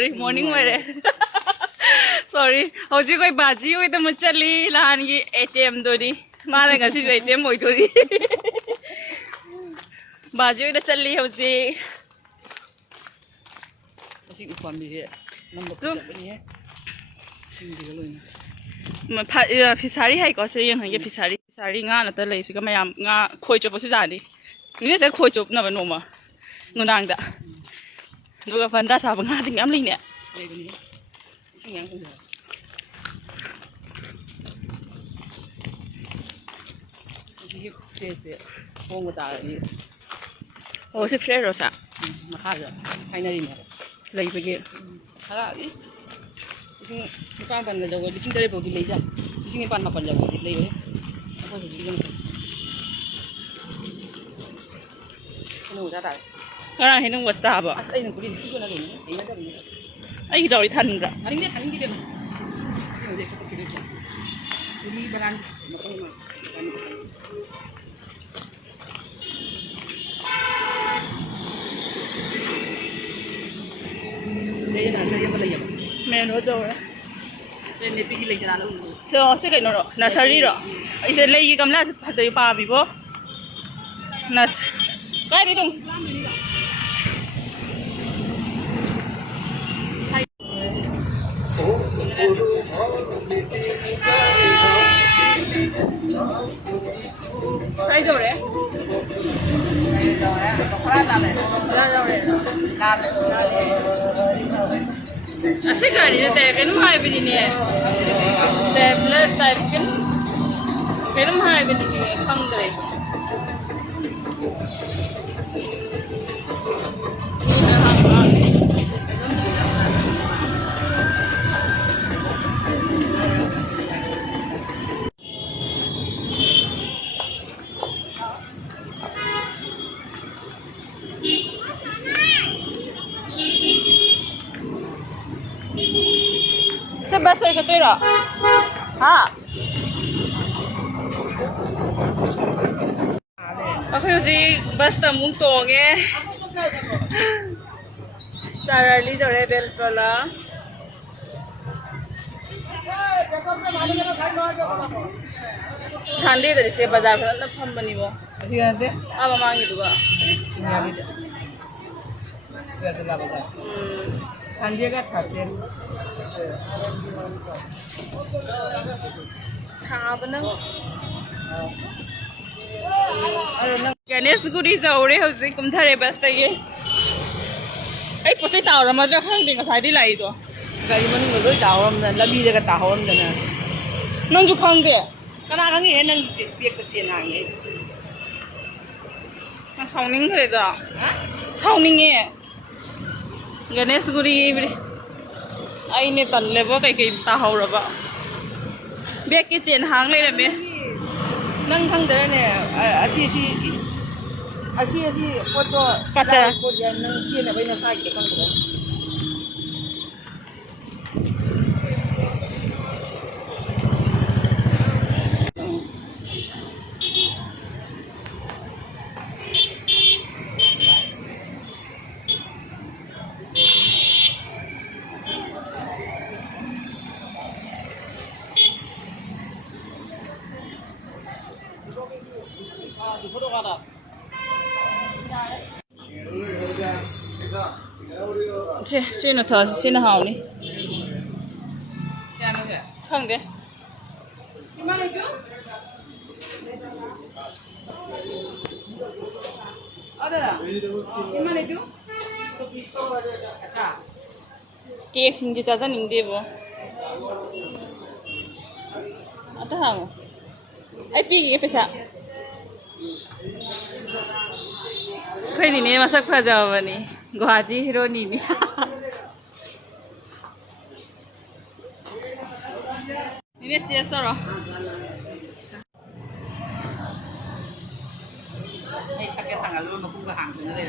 sorry morning mere sorry hoji koi baji hoi to machali lahan gi ATM do di mara ngasi ATM hoi do di baji hoi to chali hoji asi upam bi number ni hai sing di galoi ma fisari hai ko se yang hange fisari nga na ta lei si ka mayam nga khoi chop su ja ni ni se khoi chop na ba no ma ngunang da do ga fan da sa ba nga ding am ling ne lei ni sing yang không được cái gì phong cái ta ni oh se fresh ro sa mà khác rồi hay là gì này lei ba ge hala is ising ipan pan ga jago lising tare bodi lei ja ising ipan hapan jago lei re apa bodi jang no ja ta kana he nang wat ta ba as ai nang bodi ki ko na ni ai na da ni ai doi than ra ani ne thaning ki be no je ko ki re ja ini baran ma ko ma đây là đây là lấy me no jo ra đây này tí lấy cho nó so se kai no ro nursery ro ai se lei kam la pha dai pa bi bo na kai di dong kai jo re đây rồi á nó khá là này la jo re là ase kai ni te ken mai bi ni ne tablet type ken mai bi ni khang dre se bus ai ka toi ro ha akhoi ji bus ta mung to nge charali jore bel tola thandi de se bazar khan na pham bani bo thì là thế aba mangi du ga nhà đi đấy giờ tôi làm cái anh đi cái thật tiền cha bana nó ganesh guri jaure hoji kum thare bus ta ye ai pochai taw ra ma ja khang ding sai di lai do cái mình người đối tàu làm là bi cái tàu làm nè nang ju khang de cái nào cái gì năng biết cái chuyện hàng ấy na sauning thare da sauning e ganesh guri ai ne tan le bo kai kai ta hau ra ba bek ke chen hang le la me năng thăng thế này asi foto Kaca. foto yang năng kia là bây giờ sai cái thăng thế foto kata che che na tha che na hau ni cái nào vậy khang de gimana itu ada gimana itu kata cake sing ji cha cha ning de bo ata hang ai pi ge pesa khoi ni ne masak pha jaw ba ni guwahati hero ni ni ni ne che so ro hay chắc cái thằng luôn nó cũng có hàng của nó đây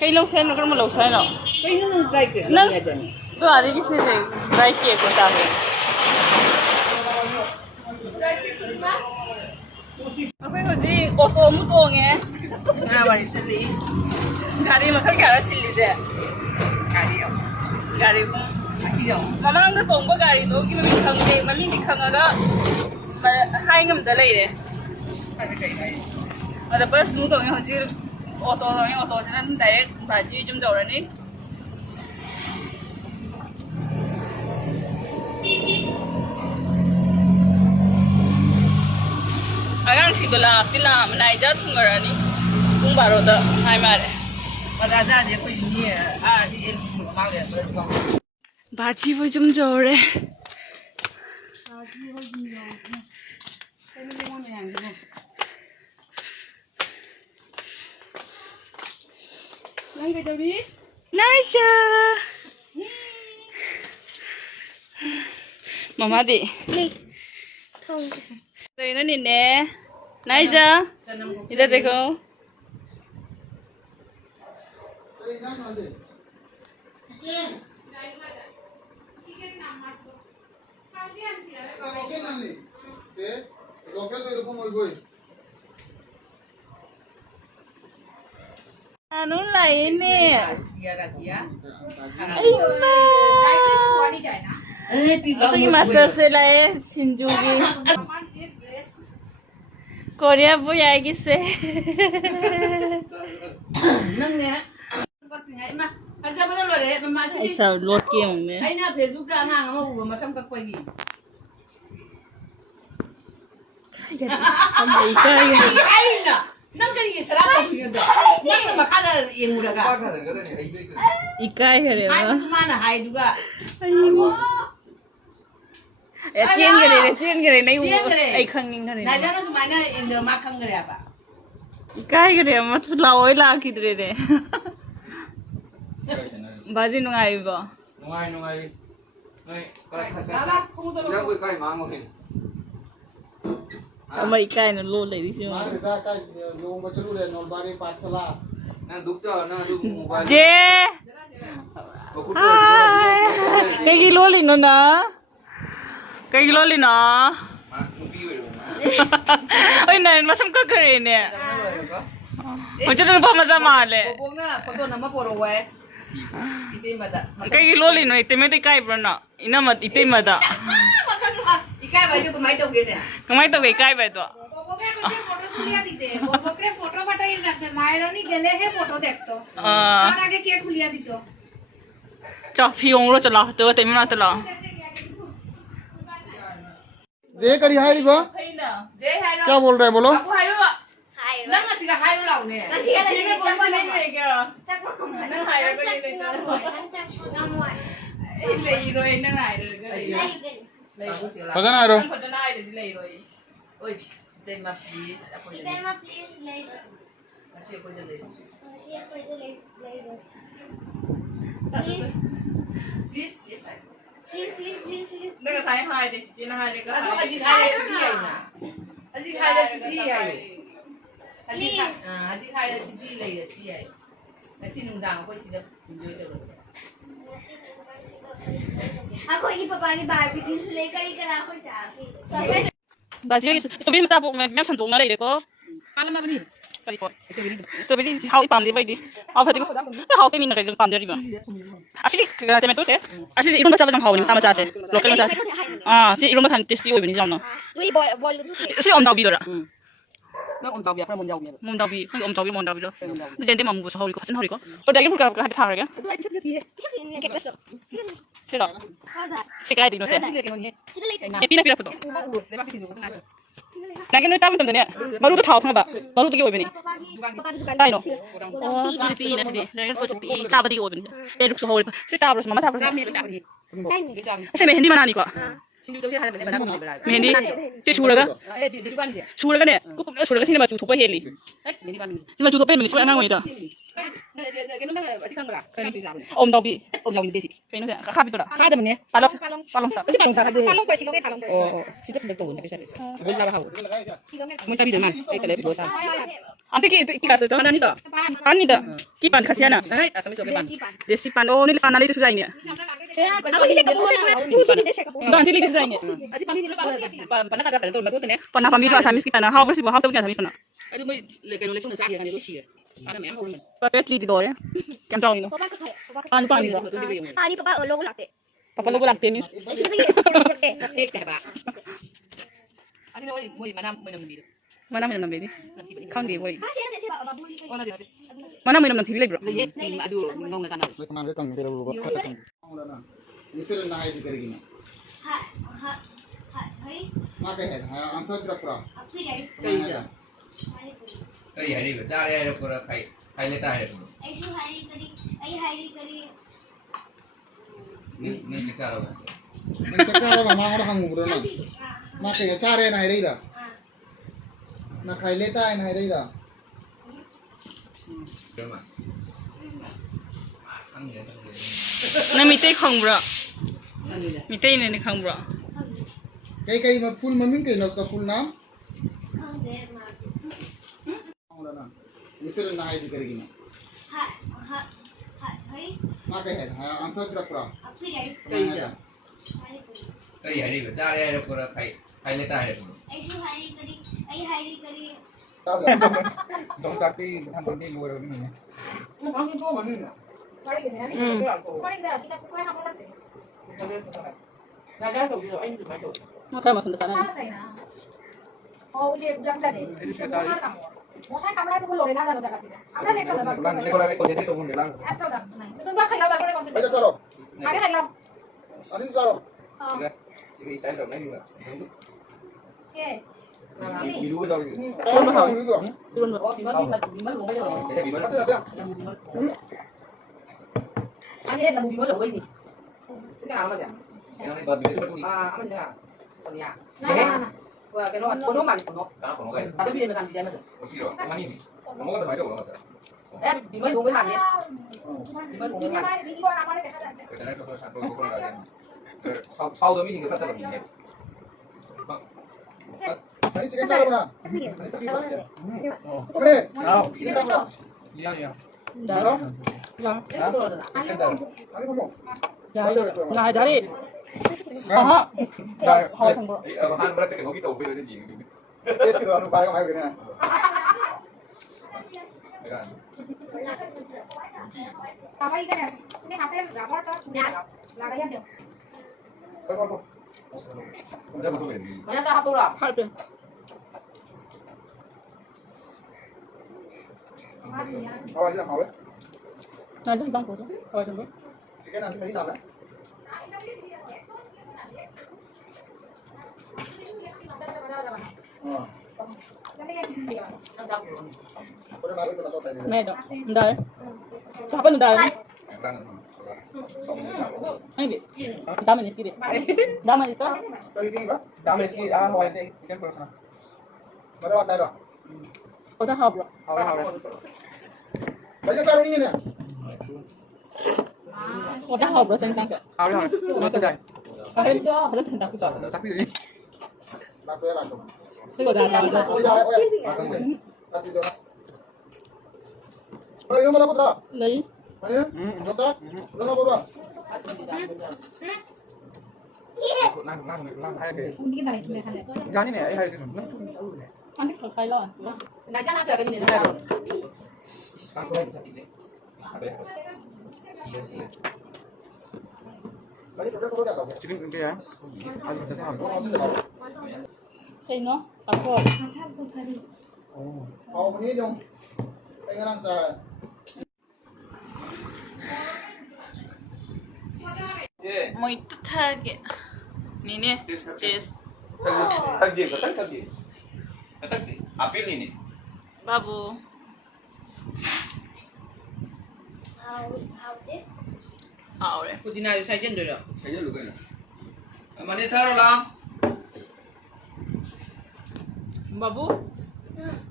kai lo sen no kar mo lo sai no cái nó dry cái Nâng. nó nghe chưa nhỉ to adi ki se dry cake ko ta he dry cái 아까 뭐지? 오토 무토네. 나 와리 쓸리. 가리 뭐 그렇게 알아 실리제. 가리요. 가리. 아시죠? 마망도 동거 가리도 기면 강게 마민이 강아가 하잉음다 레이래. 가리 가리. 아다 버스 무동이 허지 오토는 다이렉 바지 좀 저러니. 아강씨도 라필라 나이자 퉁거라니. 공바로다 하이 말해. 맞아, 이제 거의 니 이 애기 막래 그러지 마. 바지보 좀 저래. 나이스. 마마디. 저희는 있네. 나이스. 이제 되고. 안 라이네. 저기 마사스라에 신주기. 코리아 부야기세. 능네. 하자 보는 거래. 엄마 지금 아이사 롯게 먹네. 아이나 페이스북에 하나 아마 보고 마삼 갖고 이. 엄마 이까게. 이게 아이나. 남자 이게 사람 보는데. 나도 막 하다 예무라가. 이까게 그래요. 아이 무슨 말나 하이 누가. 아이고. 야 찌엔 그래 내 찌엔 그래. 아이 강닝 그래. 나잖아 좀 많이 임들 막 한 거야 봐. 이까게 그래. 엄마 라오이 라기들이래. 바지 누가이버. Nungai nungai. Noi, 나라 홍도로. yang kai mang ngồi. 엄마 이까이는 로 레디시. Nang duk cho na duk mobile. 제. 하이. cái loli nó nè. cái loli nó. Ma, nupi rồi. ôi này mà xong cái nè. ôi cho nó bao mà ra mà lệ. 보고나 포도 남아 보러 와. 이때마다. cái loli nó 이때 mấy cái bữa nọ. 이나 mà 이때 마다. 이까 봐도 그 많이 떠오게네. cái tao cái vậy đó. ফটো তুলিয়া দিতে ববকরে ফটো পাঠাই রাখছে মায়েরনি গেলে হে ফটো দেখতো à তার আগে কে খুলিয়া দিত cho phi ông rồi cho lo tôi tìm nó tôi lo. ये करी हाय रिबा 제 하이로. क्या बोल रहे हैं बोलो 아부 하이로. 난 아시가 하이로 나오네. खजाना आरो Oi, tem uma please. Apoio. Assim apoio dele. Please, yes. 내가 사인 하야 돼 지나 하야 돼. Ano aji haile city ay na. Aji haile city ay. Aji haile city lay da si ay. Kasi nung dang ko sila enjoy the rest. ako ipa pagi barbecue so लेकर ही करा को जाके 바지 스토비 스타 보면 그냥 천동 나래 이거. Kala ma bani. 그리고 스토비 하우 밤디 바이디. 아 가지고 하우 빼미는 거 밤디리면. 아시리 그가 때문에 또 세. 아시리 이런 거 잡아좀 하오니 사마 자세. 로컬 자세. 아, 지 이런 거 단 테스트 오이니 잡나. 우리 뭘 시 엄다비더라. Nó ông tàu Việt hay muốn giàu Việt? 몸다비 그 엄다비 몸다비로. 근데 내 맘고 저 허리고 같은 허리고. 어 내가 볼까 하게 다 하게. Tôi anh sắp xếp gì hết? 이렇게 뺐어 싫어. 하다 시가야 돼 이노세. Cái này hết. 에 피나 피나 또. Cô bác uổng, để bác cái gì cũng làm. 나게 따면 되네. 마루도 다 하나 봐. 마루도 게 오이니. 따이노. 어, 삐 나시리. 내가 포츠 삐 잡아디 오이니. 내 룩스 허리. 시다브로스 마마 잡으로스. Làm gì cũng làm gì. Cái gì? 세 메헨디만 하니까. Xin chú cho biết hai lần này mà 메헨디. 제 슈라가 Ê, chị đi ban gì? 슈라가네. 꼭 슈라가 시네마 주 도과 헬리. Đấy, mình đi ban gì? 시네마 주 도빼 mình 시바 나고 있다. Cái nó đang ở xích khăn rồi à? Cái này giảm. 엄다비. Ông giàu như thế chị. 베노세. 카비더라. Khá tầm này. 발롱. 발롱사. Cái bằng sao cái 팔롱 거 시동에 팔롱 거 Chị rất là tổn phải sao? Muốn sao hảo? Muốn sao bị được mà? Cái lấy đồ sao? 안 되게 이가서 더. Ăn đi tỏ. 아니다. 기반 카시아나. Đấy, à sao mới cái bàn? 데시반 오 닐 파나리 투자이냐. 난 찔리 디자인에. 아직 밤이 지를 반나가 잡는 돈 맞거든요. 뻔나 밤이 또 사미스 기타나 하고 싶어 하고 그냥 사미스나. 아니 뭐 레가노 레송은 사기 가는 것이. 아나 매 하고 있는. 빠베트리 디도래. 깜짝이야. 안 빵이다. 아니 봐봐 로고 락대 Papa logo lang tennis. 대박. 아니 뭐 만나 뭐 남는 일. Mana mo naman bedi? Count boy. 어나 돼. Mana mo naman TV bro. 예, 아주 ngông sana. Lekna lekang pero lupa kata. Itu na hai di karigina. Ma ke hai answer kira pura. 그러니까. cái gì đi ra đây rồi phải lấy tay được nên cái sao rồi Cara mama orang hang muro na. Ma ke cara na hai rai da. Na khai leta hai na hai rai da. được mà ăn gì Na mitay khong bro. 아니다. Mitay na ni khong bro. Kai ma full mami ke nos ka full naam. Itu na hai di karigina. Ma ke hai answer kira pura. 그러니까. cái gì đi ra đây rồi phải lấy tay được Don't talk to you. I'm going to go to me. 방금 좀 많이. 빨리 계세요. 나가 또 이거 아니 말도. Mo kaya masunda sana. Nicola, con este con el lang. Aja caro. Anin caro. Sige, style daw na yun. Bilu daw yun. Ini tu. Iwan bro. 어, 비만 공부해 줘. Kaya biman. Ada ada. 아니, 나 비만 좀 보이니. 그게 안 맞아. Yang ni babi tu ni. 아, 아무튼 내가 소리야. 와, cái nó 많이 번호. Kana kono kai. 나도 비면 안 되잖아. Osiro. Mani ni. Mo ka bayo ba sa. 에, 비만 공부해 안 돼. 비만 공부해 안 돼. Kaya ko sa ko ko ra. Sau đó mình phát ra mình nhé. Ini chicken cara pura. Boleh. Ini tak pura. Iya iya. Daro. Ya. 내가 들어오잖아. Ani kamu. Jari. Na jari. Aha. Hawa khong bro. Han berarti kan kita ubah dia jadi. Yes kita anu bayar mai begini. Kan. Kau Udah betul ini. 그냥 딱 합도라. 8분. kau aja mau. Na jang bang ko. Hawa jang bro. Chicken nanti lagi tak? Oh. Boleh baru kita coba ini. Medo. Ndai. Kapan ndai? Yang kan. Ay di. Dama ni sidi. Dama ni sa. Kau ini apa? Dami sih hawa ini kan perlu sana. Mana waktu itu? O sa hawa bro. Hawa. Banyak taruh ini ni. O sa hawa bro sen sang ke. Hawa. Apa jai? Kahit ada sen tak. Tapi ini. Laku ya laku. Sigo da. Oh ya, oh ya. Tadi tu. Oh ini mana putra? Lai. Mana? Jota? Mana putra? Nang hai cái. Jani này hai cái. Ani khai lo. 나 짠하자 그니 내가. Aku lagi sakit deh. Apa ya? Iya. Banyak putra putra kau. Chicken cái ya. Aduh, saya salah. Hey no. Ako. Oh. Kau ini dong. Pengen saya. yeah Muy tutha게. Nini. Cheers. tắc gì apple ini Babu. Aure. 부디나 사진 줘요. cái gì được rồi mà đi sao rồi làm Babu.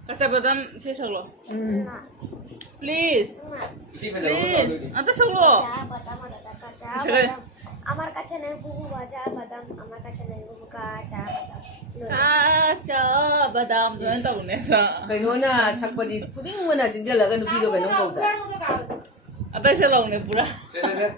Kaca badam sesalo. Please. isi bây giờ Please. Anta solo. আমার কাছে নেই বুবু বাজা বাদাম আমার কাছে নেই বুবু কাঁচা বাদাম Kaca badam. Jangan tahu nesa. cái nó là sắc body pudding mà là chính là cái nó video cái nó cầu ta. Ata selo ne pura. Saya